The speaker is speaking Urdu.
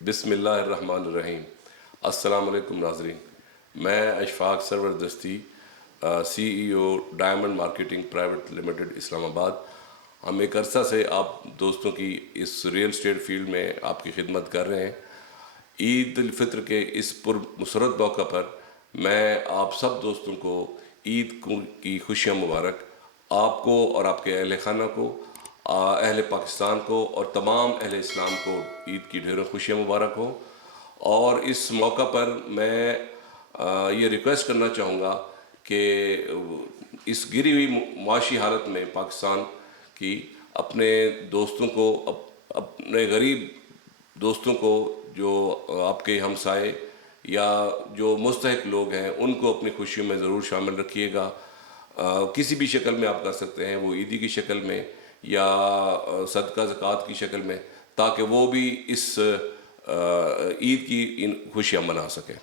بسم اللہ الرحمن الرحیم۔ السلام علیکم ناظرین، میں اشفاق سرور دستی، سی ای او ڈائمنڈ مارکیٹنگ پرائیویٹ لمیٹڈ اسلام آباد۔ ہم ایک عرصہ سے آپ دوستوں کی اس ریئل اسٹیٹ فیلڈ میں آپ کی خدمت کر رہے ہیں۔ عید الفطر کے اس پرمسرت موقع پر میں آپ سب دوستوں کو عید کی خوشیاں مبارک، آپ کو اور آپ کے اہل خانہ کو، اہل پاکستان کو اور تمام اہل اسلام کو عید کی ڈھیروں خوشیاں مبارک ہوں۔ اور اس موقع پر میں یہ ریکویسٹ کرنا چاہوں گا کہ اس گری ہوئی معاشی حالت میں پاکستان کی اپنے دوستوں کو، اپنے غریب دوستوں کو، جو آپ کے ہمسائے یا جو مستحق لوگ ہیں، ان کو اپنی خوشیوں میں ضرور شامل رکھیے گا۔ کسی بھی شکل میں آپ کر سکتے ہیں، وہ عیدی کی شکل میں یا صدقہ زکوٰۃ کی شکل میں، تاکہ وہ بھی اس عید کی خوشیاں منا سکیں۔